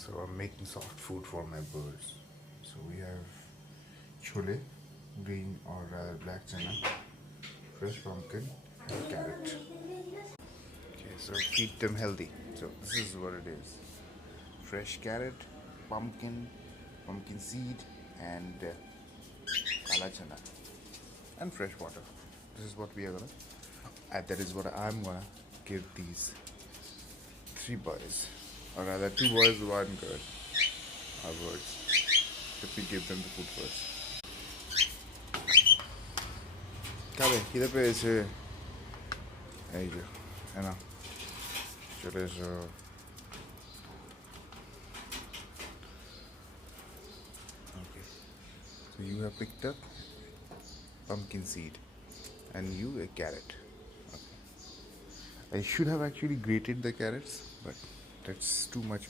So I'm making soft food for my birds. So we have chole, green or rather black chana, fresh pumpkin, and carrot. Okay, so keep them healthy. So this is what it is: fresh carrot, pumpkin, pumpkin seed, and kala chana, and fresh water. This is what we are gonna. That is what I'm gonna give these three boys, or rather two boys, one girl. Our birds. Let me give them the food first. Cabe, quítate ese. Ahí yo. Ana. Yo les. Okay. So you have picked up pumpkin seed, and you a carrot. Okay. I should have actually grated the carrots, but that's too much